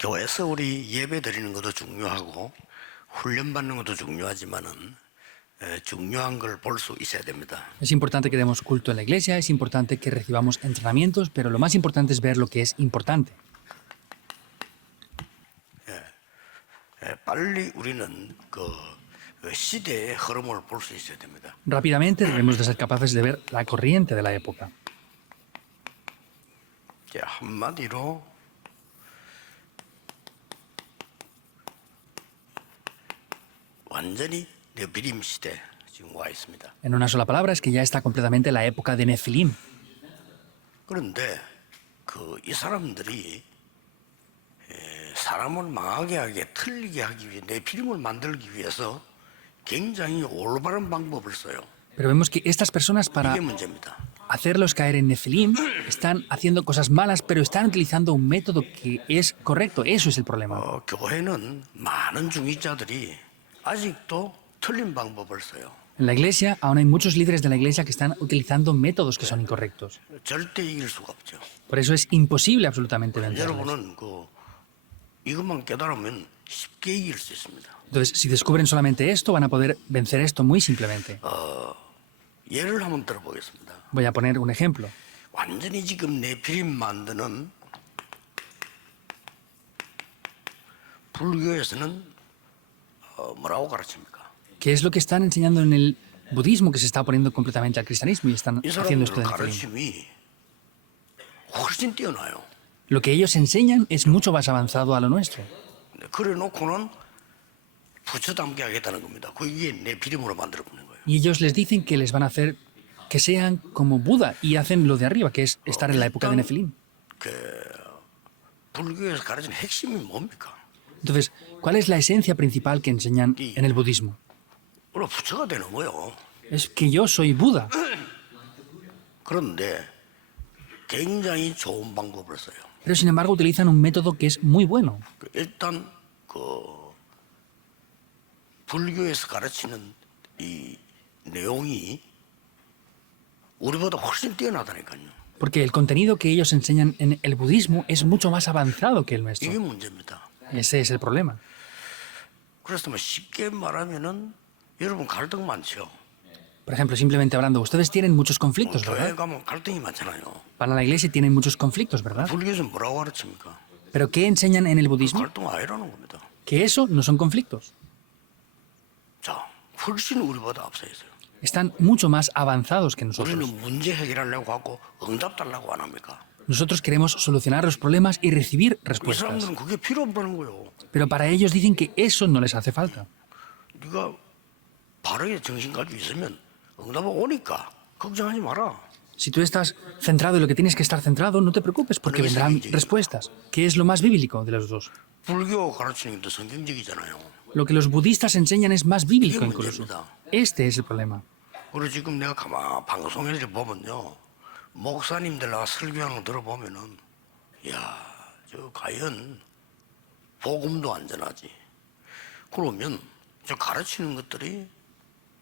교회에서 우리 예배 드리는 것도 중요하고 훈련받는 것도 중요하지만은 중요한 걸 볼 수 있어야 됩니다. Es importante que demos culto en la iglesia, es importante que recibamos entrenamientos, pero lo más importante es ver lo que es importante. 빨리 우리는 그 시대의 흐름을 볼 수 있어야 됩니다. Rápidamente debemos de ser capaces de ver la corriente de la época. 이제 한마디로 완전히 느비림 시대 지금 와 있습니다. En una sola palabra es que ya está completamente la época de Nefilim. 그런데 이 사람들이 사람을 망하게 하게 틀리게 하기 위해 네피림을 만들기 위해서 굉장히 올바른 방법을 써요. Pero vemos que estas personas para 이게 문제입니다. hacerlos caer en Nefilim están haciendo cosas malas, pero están utilizando un método que es correcto. Eso es el problema. 교회는 많은 중직자들이 아직도 틀린 방법을 써요. En la iglesia aún hay muchos líderes de la iglesia que están utilizando métodos que son incorrectos. 절대 이길 수가 없죠. Por eso es imposible absolutamente vencerlos. 여러분은 이것만 깨달으면 쉽게 이길 수 있습니다. Entonces, si descubren solamente esto, van a poder vencer esto muy simplemente. 예를 한번 들어보겠습니다. Voy a poner un ejemplo. 완전히 지금 네피림 만드는 불교에서는 뭐라고 가르칩니까? ¿Qué es lo que están enseñando en el budismo que se está oponiendo completamente al cristianismo y están 이 haciendo esto 사람들 de Nefilim? 가르침이 훨씬 뛰어나요. Lo que ellos enseñan es mucho más avanzado a lo nuestro. 그래 놓고는 부처 닮게 하겠다는 겁니다. 그게 네피림으로 만들어 보는 거예요. Y ellos les dicen que les van a hacer que sean como Buda y hacen lo de arriba, que es estar en la época de Nefilim. 불교에서 가르치는 핵심이 뭡니까? Entonces, ¿cuál es la esencia principal que enseñan en el budismo? 우리가 부처가 되는 거예요. Es que yo soy Buda. 그런데 굉장히 좋은 방법을 써요. Pero sin embargo utilizan un método que es muy bueno. 일단 불교에서 가르치는 이 내용이 우리보다 훨씬 뛰어나다니까요. Porque el contenido que ellos enseñan en el budismo es mucho más avanzado que el 이게 nuestro. 문제입니다. Ese es el problema. 그래서 쉽게 말하면은 여러분 갈등 많죠. Por ejemplo, simplemente hablando, ustedes tienen muchos conflictos, 교회 ¿verdad? 가면 갈등이 많잖아요. Para la iglesia tienen muchos conflictos, ¿verdad? 불교에서 뭐라고 가르칩니까? Pero ¿qué enseñan en el budismo? 갈등 아니라는 겁니다. Que eso no son conflictos. 자, 훨씬 우리보다 앞서 있어요. Están mucho más avanzados que nosotros. 우리는 문제 해결하려고 하고 응답 달라고 안 합니까? Nosotros queremos solucionar los problemas y recibir 이 respuestas. 사람들은 그게 필요 없다는 거예요. Pero para ellos dicen que eso no les hace falta. 네가 바르게 정신 가지고 있으면 응답이 오니까 걱정하지 마라. Si tú estás centrado en lo que tienes que estar centrado, no te preocupes porque vendrán respuestas. ¿Qué es lo más bíblico de los dos? 불교 가르치는 게 더 성경적이잖아요. Lo que los budistas enseñan es más bíblico incluso. Este es el problema. 그리고 지금 내가 가만 방송에서 보면요, 목사님들 나와 설교하는 거 들어보면은, 야, 저 과연 복음도 안전하지. 그러면 저 가르치는 것들이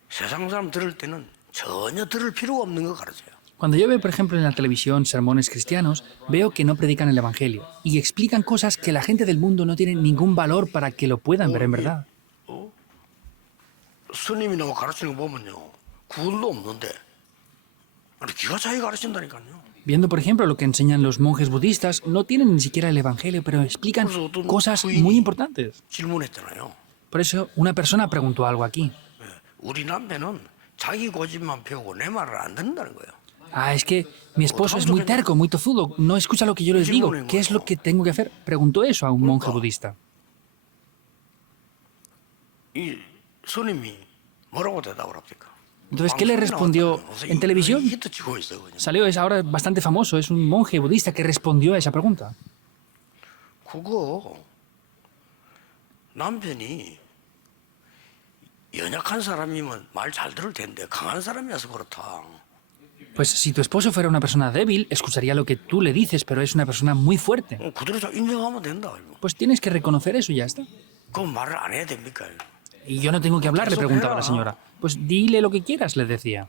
세상 사람 들을 때는 전혀 들을 필요가 없는 거 가르쳐요. Cuando yo veo, por ejemplo, en la televisión sermones cristianos, veo que no predican el Evangelio y explican cosas que la gente del mundo no tiene ningún valor para que lo puedan ver en verdad. 스님이 나와 가르치는 거 보면요, 구원도 없는데 아니 기가 차게 가르친다니까요. Viendo, por ejemplo, lo que enseñan los monjes budistas, no tienen ni siquiera el Evangelio, pero explican cosas muy importantes. 질문했잖아요. Por eso, una persona preguntó algo aquí. 우리 남편은 자기 고집만 피우고 내 말을 안 듣는다는 거예요. Ah, es que mi esposo es muy terco, muy tozudo, no escucha lo que yo les digo. ¿Qué es lo que tengo que hacer? Preguntó eso a un monje budista. 이 스님이 뭐라고 대답을 합니까? Entonces, ¿qué le respondió en televisión? 히트 치고 있어요, 그냥. Salió, es ahora bastante famoso, es un monje budista que respondió a esa pregunta. 그거 남편이 연약한 사람이면 말 잘 들을 텐데 강한 사람이어서 그렇다. Pues si tu esposo fuera una persona débil, escucharía lo que tú le dices, pero es una persona muy fuerte. 그대로 다 인정하면 된다. 이거. Pues tienes que reconocer eso y ya está. 그 말을 안 해야 됩니까? Y yo no tengo que hablar, le preguntaba la señora. Pues dile lo que quieras, le decía.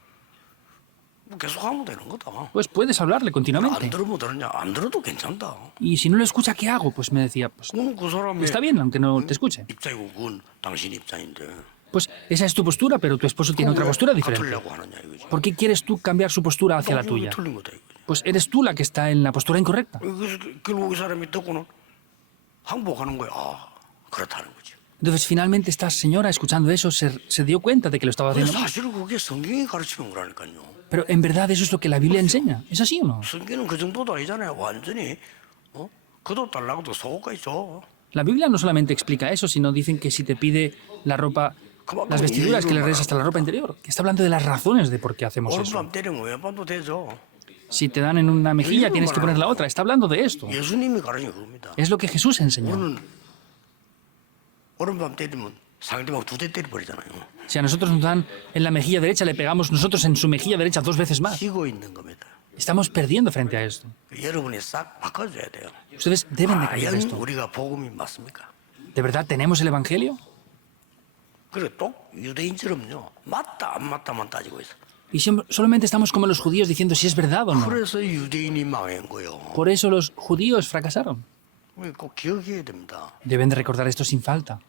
뭐 계속 하면 되는 거다. Pues puedes hablarle 안 continuamente. 들으면 들었냐? 안 들어도 괜찮다. Y si no lo escucha, ¿qué hago? Pues me decía, pues 그건 그 사람의 está bien, aunque no te escuche. 입장이고 그건 당신 입장인데. Pues esa es tu postura, pero tu esposo tiene otra postura diferente. 틀려고 하느냐 이거지. ¿Por qué quieres tú cambiar su postura hacia la 이거 tuya? 틀린 거다 이거지. Pues eres tú la que está en la postura incorrecta. 그래서 결국 이 사람이 듣고는 항복하는 거야. 아, 그렇다는 거지. Entonces, finalmente, esta señora, escuchando eso, se dio cuenta de que lo estaba 근데 haciendo mal. 사실은 그게 성경이 가르치는 거라니까요. Pero en verdad eso es lo que la Biblia enseña. ¿Es así o no? 성경은 그 정도도 아니잖아요. 완전히 그도 달라고도 속옷까지 줘. La Biblia no solamente explica eso, sino dicen que si te pide la ropa, las vestiduras, que le des hasta la ropa interior. Que está hablando de las razones de por qué hacemos eso. 오른밤 때리면 왼밤도 되죠. Si te dan en una mejilla, tienes que poner la otra. Está hablando de esto. 예수님이 가르친 겁니다. Es lo que Jesús enseñó. 우리는 오른밤 때리면 상대방 2대 때려버리잖아요. Si a nosotros nos dan en la mejilla derecha, le pegamos nosotros en su mejilla derecha 2 veces más. 지고 있는 겁니다. Estamos perdiendo frente a esto. 여러분이 싹 바꿔줘야 돼요. Ustedes deben de cambiar 과연 esto. 우리가 복음이 맞습니까? ¿De verdad tenemos el Evangelio? 그래 또 유대인처럼요. 맞다 안 맞다만 따지고 있어. Y solamente estamos como los judíos diciendo si es verdad o no. 그래서 유대인이 망한 거요. Por eso los judíos fracasaron. 우리 꼭 기억해야 됩니다. Deben de recordar esto sin falta.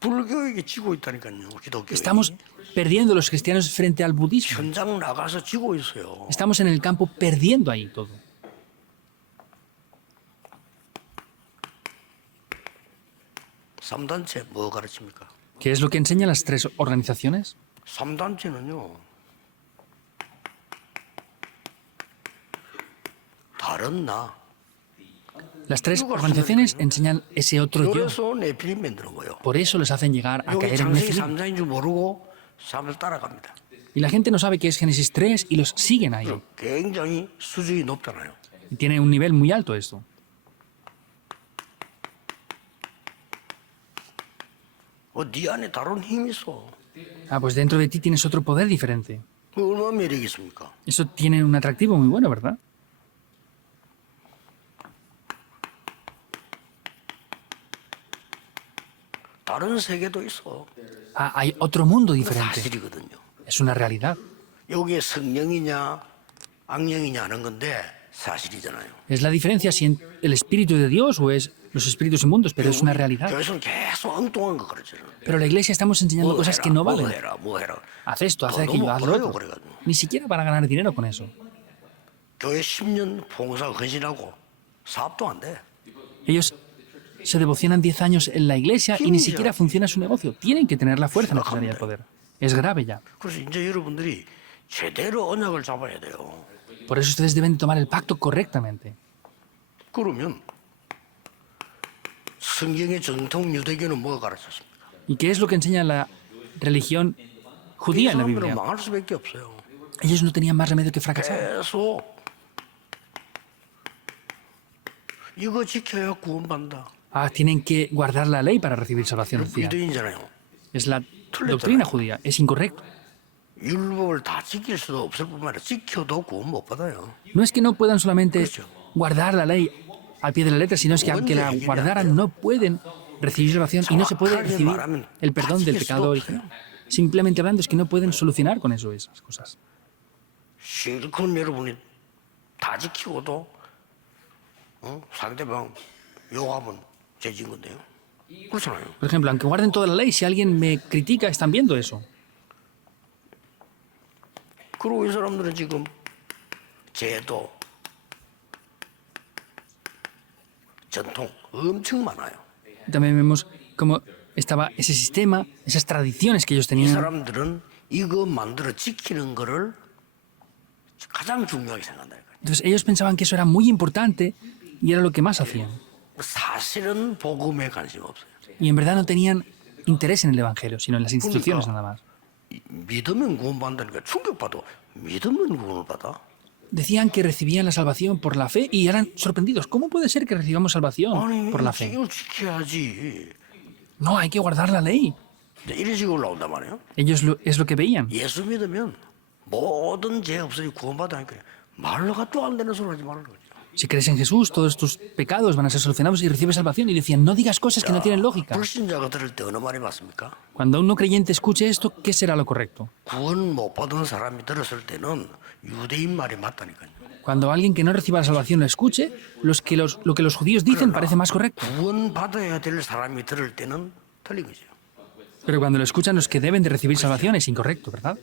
불교에게 지고 있다니까요. 기독교. Estamos perdiendo los cristianos frente al budismo. 현장 나가서 지고 있어요. Estamos en el campo perdiendo ahí todo. 삼단체 뭐 가르칩니까? ¿Qué es lo que enseñan las 3 organizaciones? 삼단체는요. 다른 나. Las 3 organizaciones enseñan ese otro yo. 그래서 네피림 만드는 거예요. Por eso les hacen llegar a 여기 caer en 장세기 Nefilim. 3장인 줄 모르고 사람을 따라갑니다. Y la gente no sabe qué es Génesis 3 y los siguen ahí. 굉장히 수준이 높잖아요. Y tiene un nivel muy alto esto. 네 안에 다른 힘이 있어. Ah, pues dentro de ti tienes otro poder diferente. 그 얼마나 매력이 있습니까? Eso tiene un atractivo muy bueno, ¿verdad? 다른 세계도 있어. Ah, hay otro mundo diferente. 사실이거든요. Es una realidad. 여기에 성령이냐 악령이냐 하는 건데 사실이잖아요. Es la diferencia si el espíritu de Dios o es los espíritus inmundos, pero es una realidad. 교회에서는 계속 엉뚱한 거 가르쳐요. Pero en la iglesia estamos enseñando cosas que no valen. 뭐 해라. Haz esto, haz 너 aquello, 너무 haz lo 어려워 otro. 그래가지고. Ni siquiera para ganar dinero con eso. 교회 10년 봉사 헌신하고 사업도 안 돼. Ellos se devocionan 10 años en la iglesia y ni siquiera funciona su negocio. Tienen que tener la fuerza necesaria del poder. Es grave ya. 그래서 이제 여러분들이 제대로 언약을 잡아야 돼요. Por eso ustedes deben tomar el pacto correctamente. 그러면 성경의 정통 유대교는 뭐가 가르쳤습니까? ¿Y qué es lo que enseña la religión judía en la 사람들은 Biblia? 망할 수밖에 없어요. Ellos no tenían más remedio que fracasar. 계속 이거 지켜야 구원받는다. Ah, tienen que guardar la ley para recibir salvación. Decía. 유대인이잖아요. Es la doctrina judía. Es incorrecto. 율법을 다 지킬 수도 없을 뿐만 아니라 지켜도 구원 못 받아요. No es que no puedan solamente guardar la ley al pie de la letra, sino es que aunque la guardaran no pueden recibir salvación y no se puede recibir el perdón del pecado original. Simplemente hablando es que no pueden solucionar con eso esas cosas. 실컷 여러분이 다 지키고도 상대방 욕하면 죄진 건데요. 그렇잖아요. Por ejemplo, aunque guarden toda la ley, si alguien me critica, están viendo eso. 그리고 이 사람들은 지금 제도, 전통 엄청 많아요. También vemos cómo estaba ese sistema, esas tradiciones que ellos 이 tenían. 사람들은 이거 만들어 지키는 거를 가장 중요하게 생각한다니까요. Entonces ellos pensaban que eso era muy importante y era lo que más hacían. 사실은 복음에 관심 없어요. Y en verdad no tenían interés en el Evangelio, sino en las instituciones nada más. 믿으면 구원받는다니까 충격받아. 믿으면 구원을 받아? Decían que recibían la salvación por la fe y eran sorprendidos. ¿Cómo puede ser que recibamos salvación 아니 por la fe? 이걸 지켜야지. No, hay que guardar la ley. 이런 식으로 나온단 말이에요. Ellos es lo que veían. 예수 믿으면 모든 죄 없어지고 구원받으니까 말로가 또 안 되는 소리 하지 말라고 그러죠. Si crees en Jesús, todos tus pecados van a ser solucionados y recibes salvación. Y decían, no digas cosas que no tienen lógica. 불신자가 들을 때 어느 말이 맞습니까? Cuando un no creyente escuche esto, ¿qué será lo correcto? 구원 못 받은 사람이 들었을 때는 유대인 말이 맞다니까요. Cuando alguien que no reciba la salvación lo escuche, lo que los judíos dicen parece más correcto. 구원 받아야 될 사람이 들을 때는 틀린 거죠. Pero cuando lo escuchan los que deben de recibir salvación es incorrecto, ¿verdad?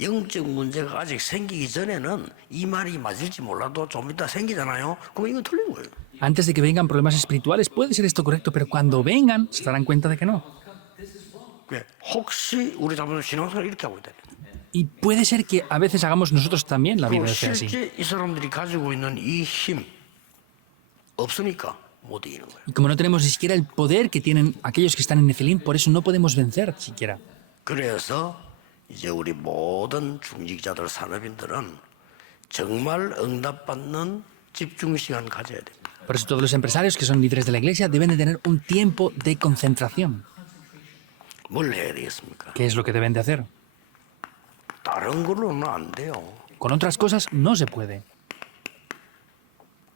영적 문제가 아직 생기기 전에는 이 말이 맞을지 몰라도 좀 이따 생기잖아요. 그럼 이건 틀린 거예요. Antes de que vengan problemas espirituales puede ser esto correcto, pero cuando vengan se darán cuenta de que no. 왜? 혹시 우리 잘못해서 신앙생활 이렇게 하고 있다. Y puede ser que a veces hagamos nosotros también la vida 그럼 de fe así. 실제 이 사람들이 가지고 있는 이 힘 없으니까 못 이기는 거예요. Y como no tenemos ni siquiera el poder que tienen aquellos que están en Nefilim, por eso no podemos vencer siquiera. 그래서 이제 우리 모든 중직자들 산업인들은 정말 응답받는 집중 시간 가져야 됩니다. Por eso todos los empresarios que son líderes de la iglesia deben de tener un tiempo de concentración. 뭘 해야 되겠습니까? ¿Qué es lo que deben de hacer? 다른 걸로는 안 돼요. Con otras cosas no se puede.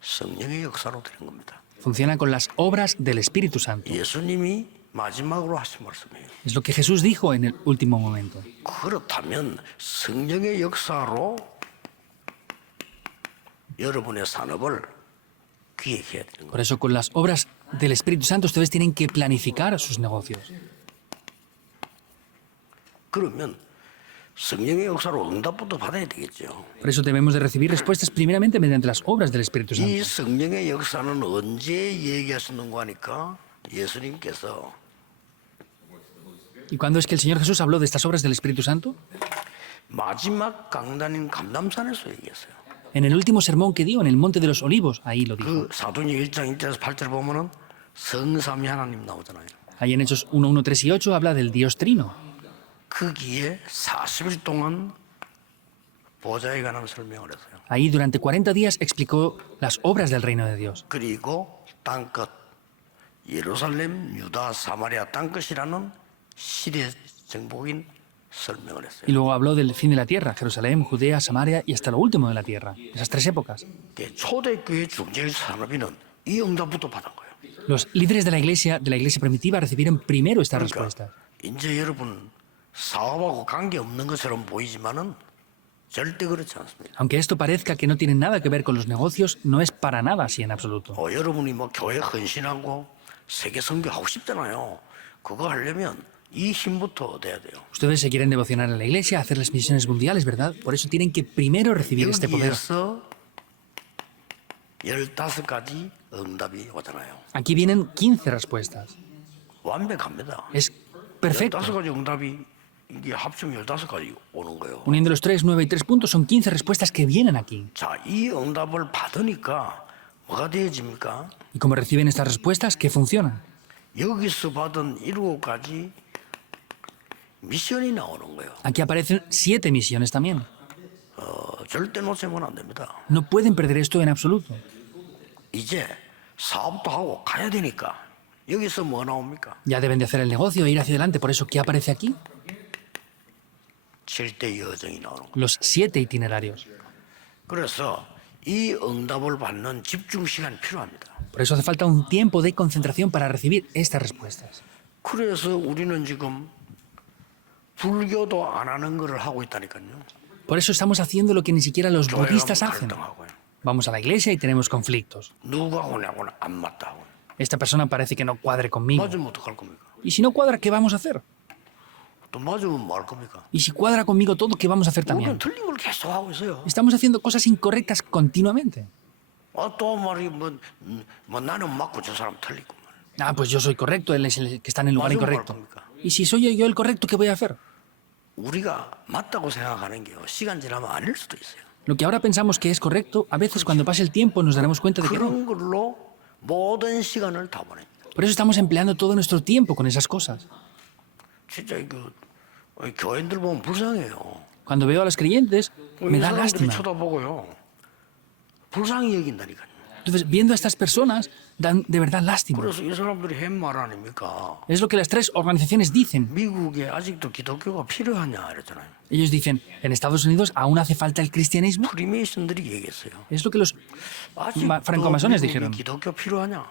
성령의 역사로 되는 겁니다. Funciona con las obras del Espíritu Santo. 예수님이 마지막으로 하신 말씀이에요. Es lo que Jesús dijo en el último momento. 그렇다면 성령의 역사로 여러분의 산업을 기획해야 되는 거예요. Por eso con las obras del Espíritu Santo ustedes tienen que planificar sus negocios. 그러면 성령의 역사로 응답부터 받아야 되겠죠. Por eso debemos de recibir respuestas primeramente mediante las obras del Espíritu 이 Santo. 성령의 역사는 언제 얘기하시는가 하니까 예수님께서 ¿Y cuándo es que el Señor Jesús habló de estas obras del Espíritu Santo? 마지막 강단인 감람산에서 얘기했어요. En el último sermón que dio en el Monte de los Olivos, ahí lo dijo. 그 사도행 1장 1절에서 8절 보면은 성삼위 하나님 나오잖아요. Ahí en Hechos 1, 1, 3 y 8 habla del Dios Trino. 거기에 40일 동안 보좌에 관한 설명을 했어요. Ahí durante 40 días explicó las obras del reino de Dios. 그리고 땅끝 예루살렘, 유다, 사마리아 땅끝이라는 시대 정복인 설명을 했어요. Y luego habló del fin de la tierra, Jerusalén, Judea, Samaria y hasta lo último de la tierra, esas tres épocas. 초대교회 중재 산업인은 이 응답부터 받은 거예요. Los líderes de la iglesia primitiva recibieron primero estas 그러니까 respuestas. 이제 여러분 사업하고 관계 없는 것처럼 보이지만은 절대 그렇지 않습니다. Aunque esto parezca que no tiene nada que ver con los negocios, no es para nada así en absoluto. 여러분이 뭐 교회 헌신하고 세계 선교하고 싶잖아요. 그거 하려면 이 힘부터 얻어야 돼요. Ustedes se quieren devocionar a la iglesia, hacer las misiones mundiales, ¿verdad? Por eso tienen que primero recibir este poder. 여기에서 15가지 응답이 오잖아요. Aquí vienen 15 respuestas. 완벽합니다. Es perfecto. 15가지 응답이 이게 합치면 15가지 오는 거예요. Uniendo los 3, 9 y 3 puntos son 15 respuestas que vienen aquí. 자, 이 응답을 받으니까 뭐가 되어집니까? Y como reciben estas respuestas, ¿qué funciona? 여기서 받은 7가지 미션이 나오는 거예요. Aquí aparecen 7 misiones también. 절대 놓치면 안 됩니다. No pueden perder esto en absoluto. 이제 사업도 하고 가야 되니까 여기서 뭐 나옵니까? Ya deben de hacer el negocio e ir hacia adelante. Por eso, ¿qué aparece aquí? 7대 여정이 나오는 거예요. Los 7 itinerarios. 그래서 이 응답을 받는 집중 시간이 필요합니다. Por eso hace falta un tiempo de concentración para recibir estas respuestas. 그래서 우리는 지금 불교도 안 하는 것을 하고 있다니까요. Por eso estamos haciendo lo que ni siquiera los 교회 budistas 가면 hacen. 갈등하고요. Vamos a la iglesia y tenemos conflictos. 누가 오냐고는 안 맞다고. Esta persona parece que no cuadre conmigo. 맞으면 어떡할 겁니까? Y si no cuadra, ¿qué vamos a hacer? 또 맞으면 뭐 할 겁니까? Y si cuadra conmigo todo, ¿qué vamos a hacer 우리는 también? 틀린 걸 계속 하고 있어요. Estamos haciendo cosas incorrectas continuamente. 또 말이 뭐 나는 맞고 저 사람 틀리고. Ah, pues yo soy correcto, él es el que está en el lugar 맞으면 뭐 할 incorrecto. 겁니까? Y si soy yo el correcto, ¿qué voy a hacer? 우리가 맞다고 생각하는 게 시간 지나면 아닐 수도 있어요. Lo que ahora pensamos que es correcto, a veces cuando pase el tiempo nos daremos cuenta de que no. 그런 걸로 모든 시간을 다 보냅니다. Por eso estamos empleando todo nuestro tiempo con esas cosas. 진짜 교인들 보면 불쌍해요. Cuando veo a los creyentes, me 이 da 사람들이 lástima. 쳐다보고요. 불쌍히 여긴다니까요. Entonces, viendo a estas personas, dan de verdad lástima. 그래서 이 사람들이 한 말 아닙니까? Es lo que las tres organizaciones dicen. 미국에 아직도 기독교가 필요하냐 이랬잖아요. Ellos dicen, en Estados Unidos aún hace falta el cristianismo. 프리메이슨들이 얘기했어요. Es lo que los 아직도 francomasones 미국에 dijeron. 기독교 필요하냐?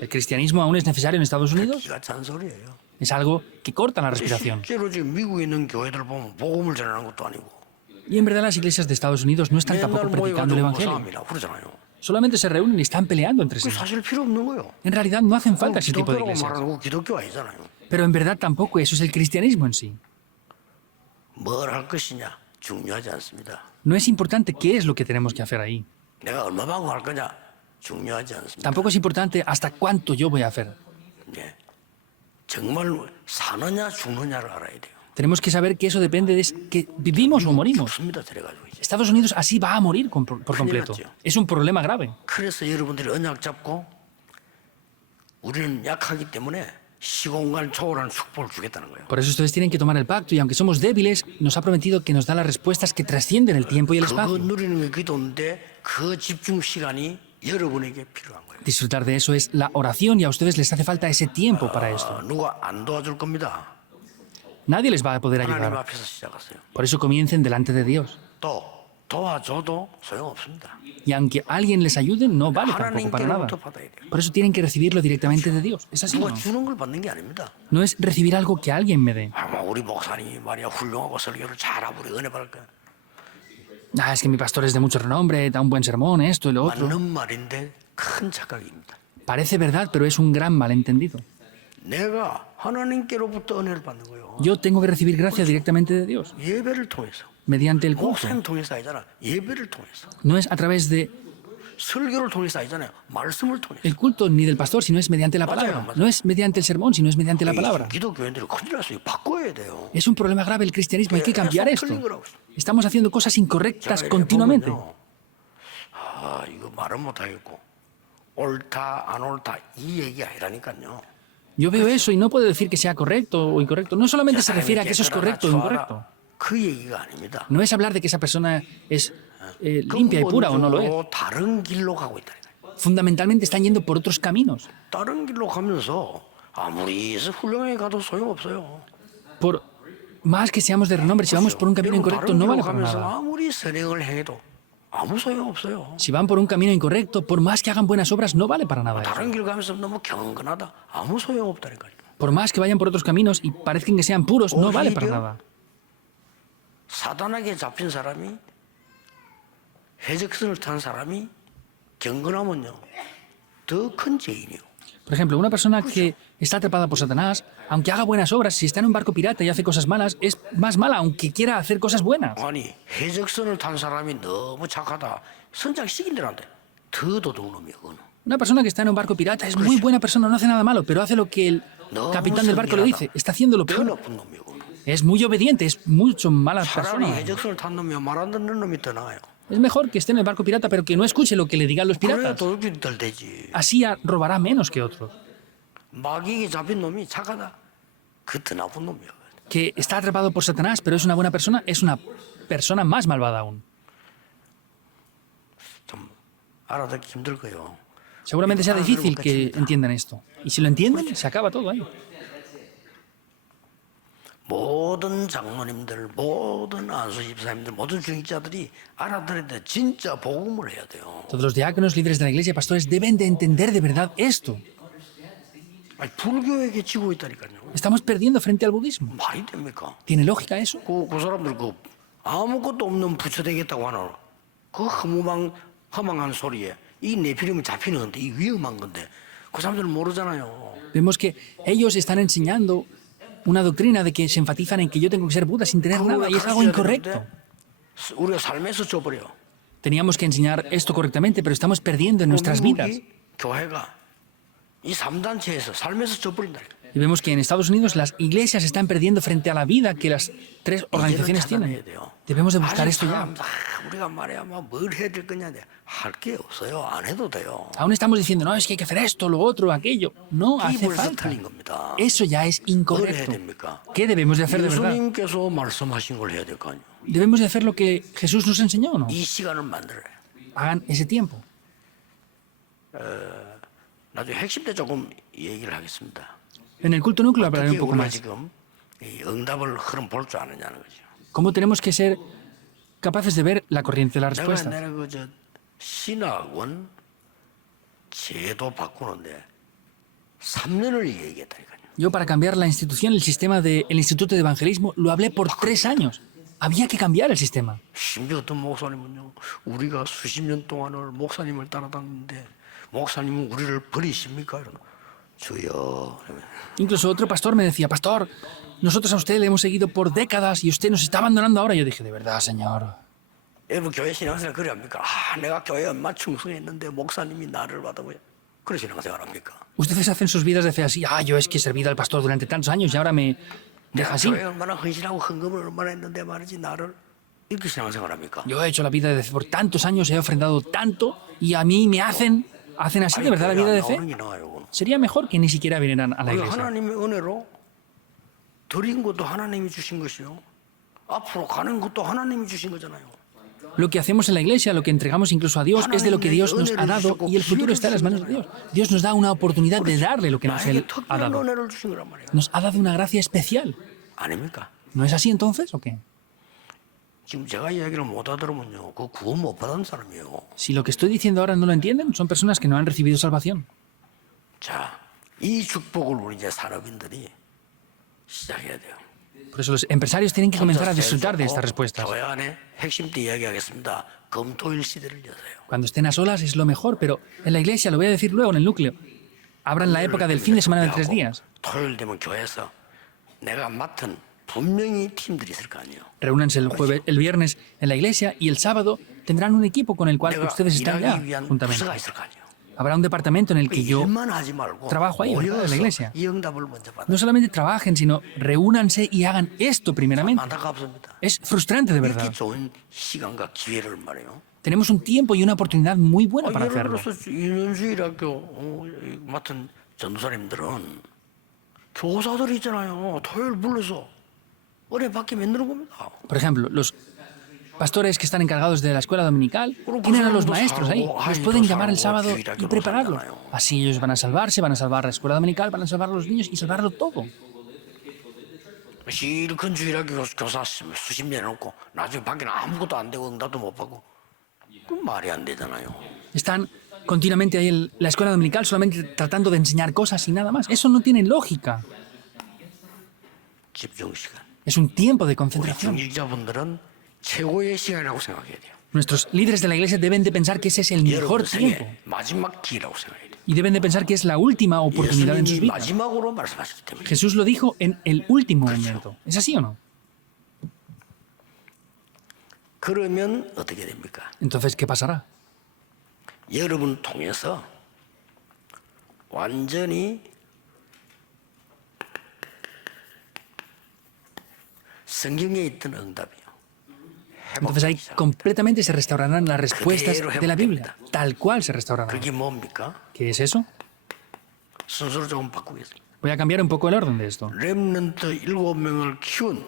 ¿El cristianismo aún es necesario en Estados Unidos? 기가 찬 소리예요. Es algo que corta la respiración. 실제로 지금 미국에 있는 교회들 보면 복음을 전하는 것도 아니고 Y en verdad las iglesias de Estados Unidos no están 맨날 tampoco predicando el 모여가지고 Evangelio. 싸움이나 그러잖아요. Solamente se reúnen y están peleando entre sí. 그 사실 필요 없는 거예요. En realidad no hacen falta ese tipo de 기독교라고 iglesias. 말하는 거 기독교 아니잖아요. Pero en verdad tampoco eso es el cristianismo en sí. 뭘 할 것이냐 중요하지 않습니다. No es importante qué es lo que tenemos que hacer ahí. 내가 얼마만큼 할 거냐 중요하지 않습니다. Tampoco es importante hasta cuánto yo voy a hacer. 네. 정말 사느냐 죽느냐를 알아야 돼요. Tenemos que saber que eso depende de que vivimos o morimos. 죽습니다. 그래가지고 이제. Estados Unidos así va a morir por completo. Es un problema grave. 그래서 여러분들이 언약 잡고 우리는 약하기 때문에 시공간 초월한 축복을 주겠다는 거예요. Por eso ustedes tienen que tomar el pacto y aunque somos débiles, nos ha prometido que nos da las respuestas que trascienden el tiempo y el 그거 espacio. 누리는 게 기도인데 그 집중 시간이 여러분에게 필요한 거예요. Disfrutar de eso es la oración y a ustedes les hace falta ese tiempo para esto. 누가 안 도와줄 겁니다. Nadie les va a poder 하나님 ayudar. 앞에서 시작하세요. Por eso comiencen delante de Dios. 또 도와줘도 소용없습니다. Y aunque alguien les ayude, no vale tampoco para nada. 하나님께로부터 받아야 돼요. Por eso tienen que recibirlo directamente de Dios. ¿Es así o 누가 no? 주는 걸 받는 게 아닙니다. No es recibir algo que alguien me dé. 아마 우리 목사님이 말이야 훌륭하고 설교를 잘하고 우리 은혜 받을 거야. Ah, es que mi pastor es de mucho renombre, da un buen sermón, esto y lo otro. 맞는 말인데 큰 착각입니다. Parece verdad, pero es un gran malentendido. 내가 하나님께로부터 은혜를 받는 거예요. Yo tengo que recibir gracia directamente de Dios, 예배를 통해서. mediante el culto. 목사님 통해서 아니잖아. 예배를 통해서. No es a través de 설교를 통해서 아니잖아요. 말씀을 통해서. el culto ni del pastor, sino es mediante la palabra. No es mediante el sermón, sino es mediante la palabra. 기독교인들이 큰일 났어요. 바꿔야 돼요. Es un problema grave el cristianismo, hay que cambiar esto. Estamos haciendo cosas incorrectas continuamente. 아, 이거 말은 못하겠고 옳다 안 옳다 이 얘기 아니라니까요. Yo veo eso y no puedo decir que sea correcto o incorrecto. No solamente se refiere a que eso es correcto o incorrecto. 그 얘기가 아닙니다. No es hablar de que esa persona es limpia y pura o no lo es. 다른 길로 가고 있다니까요. Fundamentalmente están yendo por otros caminos. 다른 길로 가면서 아무리 훌륭하게 가도 소용없어요. Por más que seamos de renombre, si vamos por un camino incorrecto, no vale para nada. 아무리 선행을 해도 아무 소용없어요. Si van por un camino incorrecto, por más que hagan buenas obras, no vale para nada. 다른 길 가면서 너무 경건하다. 아무 소용없다니까요. Por más que vayan por otros caminos y parezcan que sean puros, no vale para nada. 사단에게 잡힌 사람이 해적선을 탄 사람이 경건하면요 더 큰 죄인이요. Por ejemplo, una persona que está atrapada por Satanás, aunque haga buenas obras, si está en un barco pirata y hace cosas malas, es más mala, aunque quiera hacer cosas buenas. 아니 해적선을 탄 사람이 너무 착하다. 선장시킨들한테 더 도둑 놈이야 그거는. Una persona que está en un barco pirata es muy buena persona, no hace nada malo, pero hace lo que el capitán del barco le dice. Está haciendo lo 더 peor. 나쁜 놈이야 그거는. Es muy obediente, es mucho mala 차라리 persona. 해적선을 탄 놈이 말 안 듣는 놈이 더 나아요. Es mejor que esté en el barco pirata, pero que no escuche lo que le digan los 그래야 piratas. 도둑이 덜 되지. Así robará menos que otros. 마귀에게 잡힌 놈이 착하다. 그 더 나쁜 놈이야. Que está atrapado por Satanás, pero es una buena persona, es una persona más malvada aún. 좀 알아듣기 힘들 거예요. Seguramente sea difícil que entiendan esto. Y si lo entienden, se acaba todo ahí. 모든 장로님들, 모든 안수 집사님들, 모든 중직자들이 알아들어야 돼. 진짜 복음을 해야 돼요. Todos los diáconos, líderes de la iglesia, pastores deben de entender de verdad esto. 아니, 불교에게 지고 있다니까요. Estamos perdiendo frente al budismo. 말이 됩니까? ¿Tiene lógica eso? 그 사람들 그 아무것도 없는 부처 되겠다고 하는 그 허망한 소리에 이 네피림은 잡히는 건데 이 위험한 건데 그 사람들은 모르잖아요. Vemos que ellos están enseñando una doctrina de que se enfatizan en que yo tengo que ser Buda sin tener nada y es algo incorrecto. 우리가 삶에서 줘버려. Teníamos que enseñar esto correctamente, pero estamos perdiendo en nuestras vidas. 교회가 이 3단체에서 삶에서 줘버린다. Y vemos que en Estados Unidos las iglesias están perdiendo frente a la vida que las tres organizaciones tienen. Debemos de buscar esto ya. 우리가 말이야 뭘 해야 될 거냐 할 게 없어요. 안 해도 돼요. Aún estamos diciendo, no, es que hay que hacer esto, lo otro, aquello. No hace 벌써 falta. 틀린 겁니다. Eso ya es 뭘 해야 incorrecto. 됩니까? ¿Qué debemos de hacer de verdad? 예수님께서 말씀하신 걸 해야 될 거 아니에요. Debemos de hacer lo que Jesús nos enseñó, ¿no? 이 시간을 만들어요. Hagan ese tiempo. 나중에 핵심 때 조금 얘기를 하겠습니다. En el culto núcleo hablaré un 어떻게 poco 우리가 más. 지금 이 응답을 흐름 볼 줄 아느냐는 거죠. Cómo tenemos que ser capaces de ver la corriente de las 내가 respuestas. 내가 그저 신학원 제도 바꾸는데 3년을 얘기했다니까요. Yo para cambiar la institución, el sistema del Instituto de Evangelismo, lo hablé por 3 años. Había que cambiar el sistema. 심지어 어떤 목사님은요, 우리가 수십 년 동안을 목사님을 따라다녔는데 목사님은 우리를 버리십니까? 이러는 주여. Incluso otro pastor me decía, pastor, nosotros a usted le hemos seguido por décadas y usted nos está abandonando ahora. Yo dije, de verdad, Señor. 여러분 교회 신앙생활 그래 합니까? 내가 교회에 얼마 충성했는데 목사님이 나를 받아보냐? 그런 신앙생활 합니까? Ustedes hacen sus vidas de fe así, yo es que he servido al pastor durante tantos años y ahora me deja 내가 así. 교회에 얼마나 헌신하고 헌금을 얼마나 했는데 말이지 나를 이렇게 신앙생활 합니까? Yo he hecho la vida de fe por tantos años, he ofrendado tanto y a mí me hacen así de verdad la vida de fe. 나오는 게 나아요. Sería mejor que ni siquiera vinieran a la 우리가 iglesia. 하나님의 은혜로 드린 것도 하나님이 주신 것이요. 앞으로 가는 것도 하나님이 주신 거잖아요. Lo que hacemos en la iglesia, lo que entregamos incluso a Dios, es de lo que Dios nos ha dado y el futuro está en las manos de Dios. Dios nos da una oportunidad de darle lo que 나에게 Él ha 특별한 dado. 은혜를 주신 거란 말이에요. Nos ha dado una gracia especial. 아닙니까? ¿No es así entonces o qué? 지금 제가 이야기를 못 알아들으면요, 그 구원 못 받은 사람이에요. Si lo que estoy diciendo ahora no lo entienden, son personas que no han recibido salvación. 자, 이 축복을 우리 이제 산업인들이 시작해야 돼요. Por eso los empresarios tienen que comenzar a disfrutar de estas respuestas. 교회 안에 핵심 때 이야기하겠습니다. 금토일 시대를 여세요. Cuando estén a solas es lo mejor, pero en la iglesia, lo voy a decir luego en el núcleo, abran la época del fin de semana de 3 días. 토요일 되면 교회에서 내가 맡은 분명히 팀들이 있을 거 아니에요. Reúnanse el jueves, el viernes en la iglesia y el sábado tendrán un equipo con el cual 내가 ustedes están ya 일하기 위한 juntamente. 부서가 있을 거 아니에요. Habrá un departamento en el que yo 일만 하지 말고 trabajo ahí, ¿verdad? En la iglesia. 이 응답을 먼저 받아. no solamente trabajen, sino reúnanse y hagan esto primeramente. 안타깝습니다. Es frustrante de 이렇게 verdad. 좋은 시간과 기회를 말해요. Tenemos un tiempo y una oportunidad muy buena para 예를 hacerlo. 들어서 윤수일학교 맡은 전도사님들은 교사들이 있잖아요. 토요일 불러서 은혜 받게 만드는 겁니다. Por ejemplo, los pastores que están encargados de la escuela dominical tienen a los maestros ahí. Los pueden llamar el sábado y prepararlos. Así ellos van a salvarse, van a salvar la escuela dominical, van a salvar a los niños y salvarlo todo. 실컷 주일학교 교사 수십 년 해놓고 나중에 밖에는 아무것도 안 되고 응답도 못 받고 그건 말이 안 되잖아요. Están continuamente ahí en la escuela dominical solamente tratando de enseñar cosas y nada más. Eso no tiene lógica. 집중 시간. Es un tiempo de 우리 concentración. 중직자분들은 최고의 시간이라고 생각해야 돼요. Nuestros líderes de la iglesia deben de pensar que ese es el mejor 여러분 tiempo. 생애 마지막 기회라고 생각해야 돼요. Y deben de pensar que es la última oportunidad en sus 예수님이 vidas. 마지막으로 말씀하셨기 때문에 Jesús lo dijo en el último momento. ¿Es así o no? 그러면 어떻게 됩니까? Entonces, ¿qué pasará? 여러분 통해서 완전히 성경에 있던 응답이요. Entonces ahí completamente se restaurarán las respuestas de la Biblia, tal cual se restaurarán. 그게 뭡니까? ¿Qué es eso? 순서를 조금 바꾸겠습니다. Voy a cambiar un poco el orden de esto. 렘넌트 7명을 키운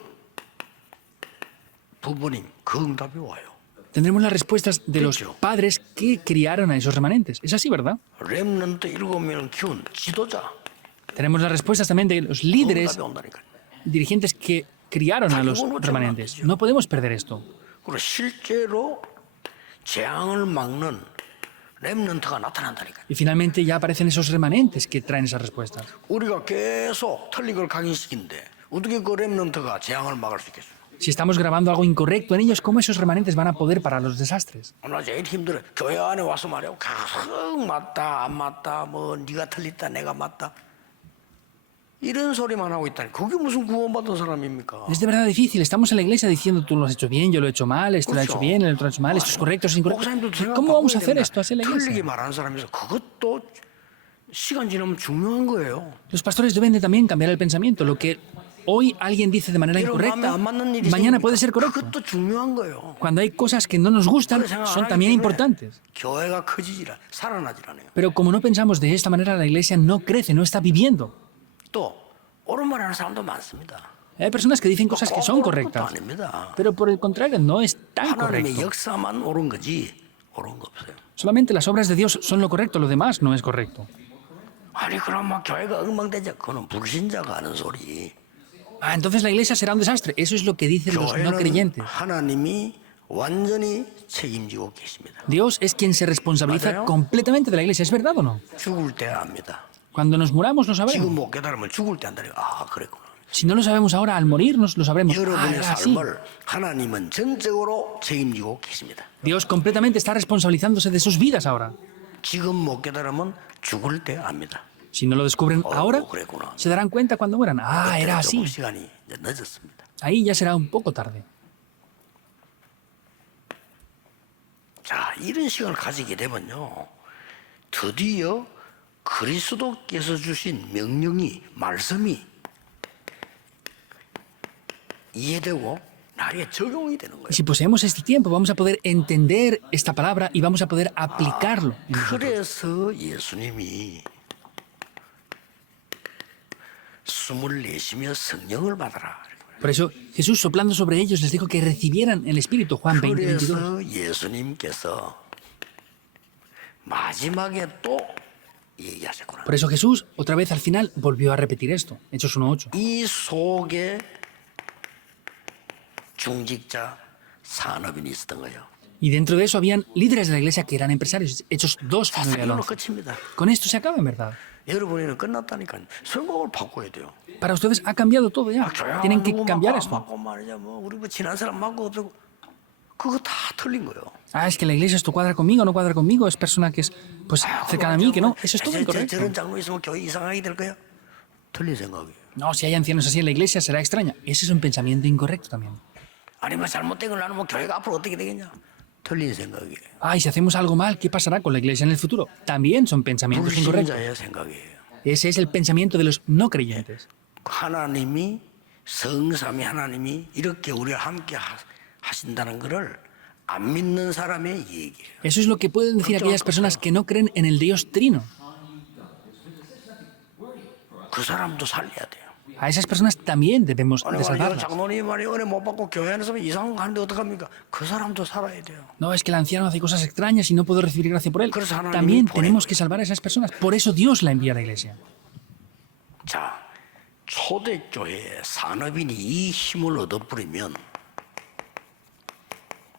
부모님 그 응답이 와요. Tendremos las respuestas de los padres que criaron a esos remanentes. Es así, ¿verdad? 렘넌트 7명을 키운 지도자 Tenemos las respuestas también de los 그 líderes, 응답이 온다니까요. dirigentes que criaron a los remanentes. No podemos perder esto. 그리고 실제로 재앙을 막는 렘넌트가 나타난다니까요. Y finalmente ya aparecen esos remanentes que traen esas respuestas. 우리가 계속 틀린 걸 강의시키는데 어떻게 그 렘넌트가 재앙을 막을 수 있겠어요? Si estamos grabando algo incorrecto en ellos, ¿cómo esos remanentes van a poder parar los desastres? 나 제일 힘들어. 교회 안에 와서 말이야. 계속 맞다 안 맞다 뭐 네가 틀렸다 내가 맞다 이런 소리만 하고 있다니 그게 무슨 구원받은 사람입니까? Es de verdad difícil. Estamos en la iglesia diciendo tú lo has hecho bien, yo lo he hecho mal, esto lo ha hecho bien, el otro lo ha hecho mal, esto es correcto, esto es incorrecto. ¿Cómo vamos a hacer esto así en la 틀리게 iglesia? 말하는 사람이서 그것도 시간 지나면 중요한 거예요. Los pastores deben de también cambiar el pensamiento. Lo que hoy alguien dice de manera 여러분 마음에 incorrecta, 안 맞는 일이 mañana 생깁니다. puede ser correcto. 그것도 중요한 거예요. Cuando hay cosas que no nos gustan, 그래 생각 안 son 하기 también 때문에 importantes. 교회가 커지질 살아나질 않아요. Pero como no pensamos de esta manera, la iglesia no crece, no está viviendo. 또 옳은 말 하는 사람도 많습니다. Hay personas que dicen cosas que son 꼭 옳은 것도 correctas, 아닙니다. pero por el contrario no es tan 하나님의 correcto. 역사만 옳은 거지 옳은 거 없어요. Solamente las obras de Dios son lo correcto, lo demás no es correcto. 아니 그럼 막 교회가 엉망되자. 그거는 불신자가 하는 소리. Ah, entonces la iglesia será un desastre. Eso es lo que dicen los no 교회는 creyentes. 하나님이 완전히 책임지고 계십니다. Dios es quien se responsabiliza ¿Mateo? completamente de la iglesia. ¿Es verdad o no? 죽을 때 압니다. Cuando nos muramos lo 지금 sabremos. 못 깨달으면 죽을 때 안다니. 아 그랬구나. Si no lo sabemos ahora, al morirnos lo sabremos. Ah, 여러분의 era así. 삶을 하나님은 전적으로 책임지고 계십니다. Dios completamente está responsabilizándose de sus vidas ahora. 지금 못 깨달으면 죽을 때 압니다. Si no lo descubren ahora, 그랬구나. se darán cuenta cuando mueran. Ah, era 조금 así. 시간이 이제 늦었습니다. Ahí ya será un poco tarde. 자, 이런 시간을 가지게 되면요. 드디어 그리스도께서 주신 명령이 말씀이 이해되고 나에게 적용이 되는 거예요. Y si poseemos este tiempo, vamos a poder entender esta palabra y vamos a poder aplicarlo. en nosotros. 그래서 예수님이 숨을 내쉬며 성령을 받아라. Por eso Jesús, soplando sobre ellos, les dijo que recibieran el Espíritu. Juan 20, 22. 그래서 예수님께서 마지막에 또 얘기하셨구나. Por eso Jesús, otra vez al final, volvió a repetir esto. Hechos 1.8. 이 속에 중직자 산업인이 있었던 거예요. Y dentro de eso habían líderes de la iglesia que eran empresarios. Hechos 2, 자, 9 al 이걸로 11. 끝입니다. Con esto se acaba, en verdad. 여러분에는 끝났다니까요. 생각을 바꿔야 돼요. Para ustedes ha cambiado todo ya. Tienen que cambiar esto. 맞고 말이야, 뭐 우리 뭐 친한 사람 맞고 없고 그거 다 틀린 거예요. Ah, es que la iglesia, esto cuadra conmigo, no cuadra conmigo, es persona que es pues cercana a mí, que no. Eso es todo incorrecto. 저런 장로 있으면 교회 이상하게 될 거야. 틀린 생각이에요. No, si hay ancianos así en la iglesia será extraña. Ese es un pensamiento incorrecto también. 아니 뭐 잘못된 걸 나누면 교회가 앞으로 어떻게 되겠냐? 틀린 생각이에요. Ah, y si hacemos algo mal, ¿qué pasará con la iglesia en el futuro? También son pensamientos incorrectos. 불신자의 생각이에요. Ese es el pensamiento de los no creyentes. 하나님이 성삼위 하나님이 이렇게 우리와 함께 하신다는 것을 안 믿는 사람의 얘기예요. Eso es lo que pueden decir aquellas personas que no creen en el Dios Trino. 그 사람도 살려야 돼요. A esas personas también debemos 아니 de 말이야 salvarlas. 장로님 말이야 은혜 못 받고 교회 안에서 이상한 거 하는데 어떡합니까? 그 사람도 살아야 돼요. No, es que el anciano hace cosas extrañas y no puedo recibir gracia por él. 그래서 하나님이 También 보내는 tenemos que salvar a esas personas. Por eso Dios la envía a la iglesia. 자, 초대교회에 산업인이 이 힘을 얻어버리면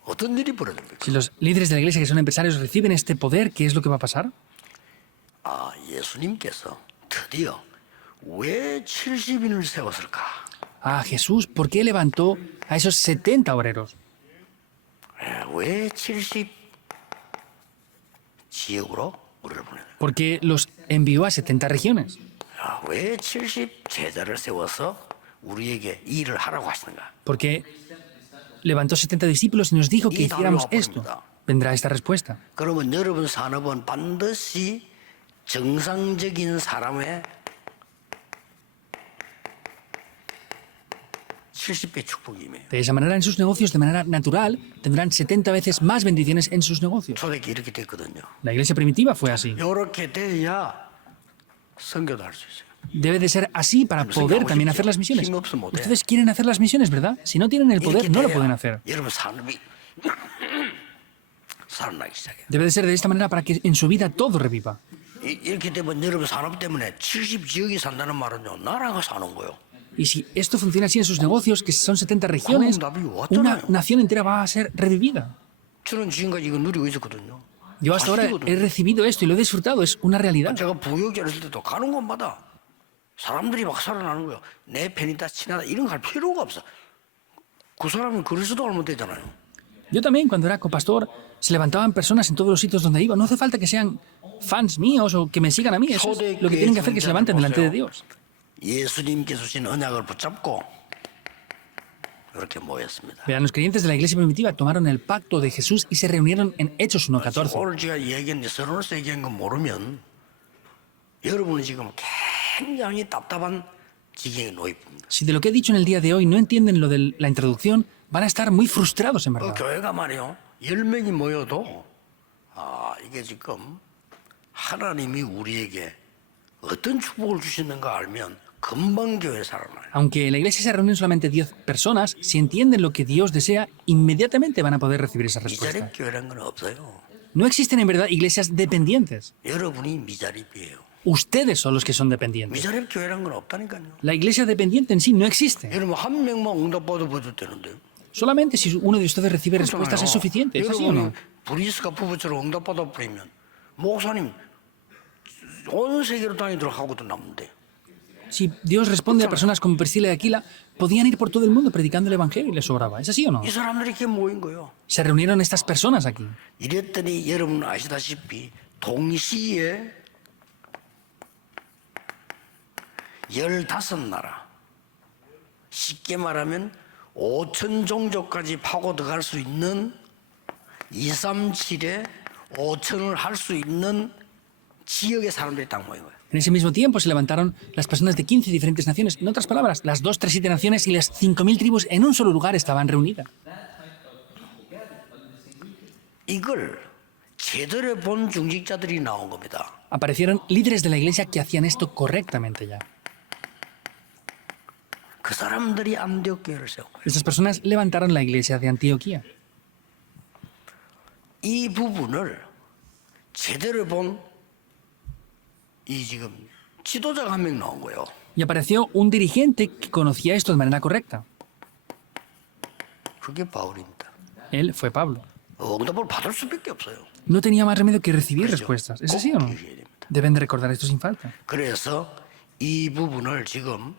어떤 일이 벌어집니까? Si los líderes de la iglesia que son empresarios reciben este poder, ¿qué es lo que va a pasar? 아, 예수님께서 드디어 왜 70인을 세웠을까? Ah, Jesús, ¿por qué levantó a esos 70 obreros? 왜 70 지역으로 우리를 보내는 거야? ¿Por qué los envió a 70 regiones? 왜 70 제자를 세워서 우리에게 이 일을 하라고 하시는가? Porque levantó 70 discípulos y nos dijo que hiciéramos esto. Vendrá esta respuesta. 그러면 여러분 산업은 반드시 정상적인 사람의 70배 축복이 임해요. De esa manera, en sus negocios, de manera natural, tendrán 70 veces más bendiciones en sus negocios. 초대기 이렇게 됐거든요. La iglesia primitiva fue así. 이렇게 돼야 선교도 할 수 있어요. Debe de ser así para poder también hacer las misiones. Ustedes quieren hacer las misiones, ¿verdad? Si no tienen el poder, no lo pueden hacer. 여러분 산업이 살아나기 시작해요. Debe de ser de esta manera para que en su vida todo reviva. 이렇게 되면 여러분 산업 때문에 70지역이 산다는 말은요. 나라가 사는 거예요. Y si esto funciona así en sus negocios, que son 70 regiones, una nación entera va a ser revivida. 저는 지금까지 이거 누리고 있었거든요. Yo hasta ahora he recibido esto y lo he disfrutado, es una realidad. 제가 부역이 어렸을 때도 가는 곳마다 사람들이 막 살아나는 거예요. 내 편이다 친하다 이런 거 할 필요가 없어. 그 사람은 그리스도 알면 되잖아요. Yo también, cuando era copastor, se levantaban personas en todos los sitios donde iba. No hace falta que sean fans míos o que me sigan a mí. Eso es lo que tienen que hacer, que se levanten delante de Dios. 예수님께서 주신 언약을 붙잡고 이렇게 모였습니다. Vean, los creyentes de la iglesia primitiva tomaron el pacto de Jesús y se reunieron en Hechos 1.14. 오늘 제가 얘기한 서론에서 얘기한 거 모르면 여러분은 지금 굉장히 답답한 지경에 놓입니다. Si de lo que he dicho en el día de hoy no entienden lo de la introducción, van a estar muy frustrados en 그 verdad. 교회가 말이요 10명이 모여도 이게 지금 하나님이 우리에게 어떤 축복을 주시는가 알면 금방 교회 살아나요. Aunque en la iglesia se reúnen solamente 10 personas, si entienden lo que Dios desea, inmediatamente van a poder recibir esas 이 자리 respuestas. 교회라는 건 없어요. No existen en verdad iglesias dependientes. 여러분이 미자립이에요. Ustedes son los que son dependientes. 미자립 교회란 건 없다니까요. La iglesia dependiente en sí no existe. 여러분 한 명만 응답받아 보도 되는데요. Solamente si uno de ustedes recibe respuestas es suficiente. ¿Es así o no? 여러분이 브리스가 부부처럼 응답받아 버리면 목사님 온 세계로 다니도록 하고도 남는데. Si Dios responde a personas como Priscila y Aquila, podían ir por todo el mundo predicando el evangelio y les sobraba. ¿Es así o no? 이 사람들이 이렇게 모인 거예요. Se reunieron estas personas aquí. 이랬더니 여러분 아시다시피 동시에 15나라 쉽게 말하면 5천 종족까지 파고 들어갈 수 있는 237에 5천을 할 수 있는 지역의 사람들이 딱 모인 거예요. En ese mismo tiempo se levantaron las personas de 15 diferentes naciones. En otras palabras, las 2, 3, 7 naciones y las 5.000 tribus en un solo lugar estaban reunidas. 이걸 제대로 본 중직자들이 나온 겁니다. Aparecieron líderes de la iglesia que hacían esto correctamente ya. 그 사람들이 안디옥 교회를 세운 거예요. Estas personas levantaron la iglesia de Antioquía. 이 부분을 제대로 본 이 지금 지도자가 한 명 나온 거예요. Y apareció un dirigente que conocía esto de manera correcta. 그게 바울입니다. Él fue Pablo. 응답을 받을 수밖에 없어요. No tenía más remedio que recibir respuestas. ¿Es así o no? 꼭 기억해야 됩니다. Deben de recordar esto sin falta. 그래서 이 부분을 지금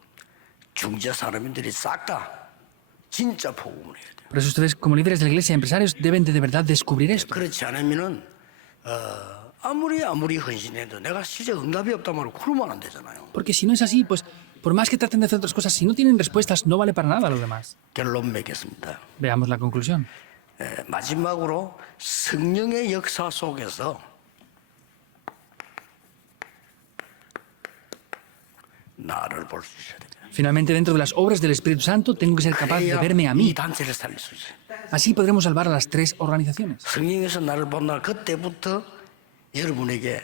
중재 사람들이 싹 다 진짜 복음을 해야 돼요. Por eso ustedes, como líderes de la iglesia y empresarios, deben de verdad descubrir esto. 그렇지 않으면은 아무리 헌신해도 내가 실제 응답이 없단 말로 그러면 안 되잖아요. Porque si no es así, pues por más que traten de hacer otras cosas, si no tienen respuestas, no vale para nada lo demás. 결론 맺겠습니다. Veamos la conclusión. 마지막으로 성령의 역사 속에서 나를 볼 수 있어야 돼요. Finalmente, dentro de las obras del Espíritu Santo, tengo que ser capaz de verme a 이 mí. 단체를 살릴 수 있어요. Así podremos salvar a las 3 organizaciones. 성령에서 나를 본다. 그때부터 여러분에게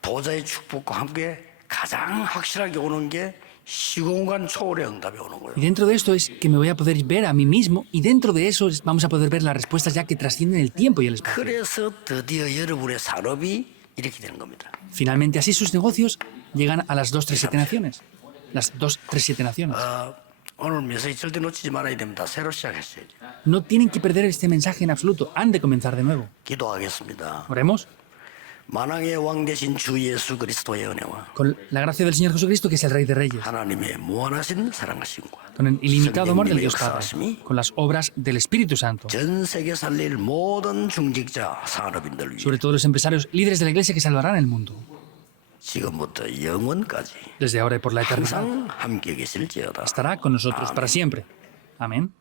보좌의 축복과 함께 가장 확실하게 오는 게 시공간 초월의 응답이 오는 거예요. Y dentro de esto es que me voy a poder ver a mí mismo, y dentro de eso vamos a poder ver las respuestas ya que trascienden el tiempo y el espacio. 그래서 드디어 여러분의 산업이 이렇게 되는 겁니다. Finalmente, así sus negocios llegan a las 2, 3, 7 naciones. Las 2, 3, 7 naciones. 오늘 메시지 절대 놓치지 말아야 됩니다. 새로 시작했어야지. No tienen que perder este mensaje en absoluto. Han de comenzar de nuevo. 기도하겠습니다. Oremos. 만왕의 왕 되신 주 예수 그리스도의 은혜와 Con la gracia del Señor Jesucristo, que es el Rey de Reyes. 하나님의 무한하신 사랑하심과 Con el ilimitado amor del 성령님의 Dios Padre. 역사하심이 Con las obras del Espíritu Santo. 전 세계 살릴 모든 중직자 산업인들 위해 Sobre todo los empresarios líderes de la iglesia que salvarán el mundo. 지금부터 영원까지 Desde ahora y por la eternidad. 항상 함께 계실지어다. Estará con nosotros para siempre. Amén.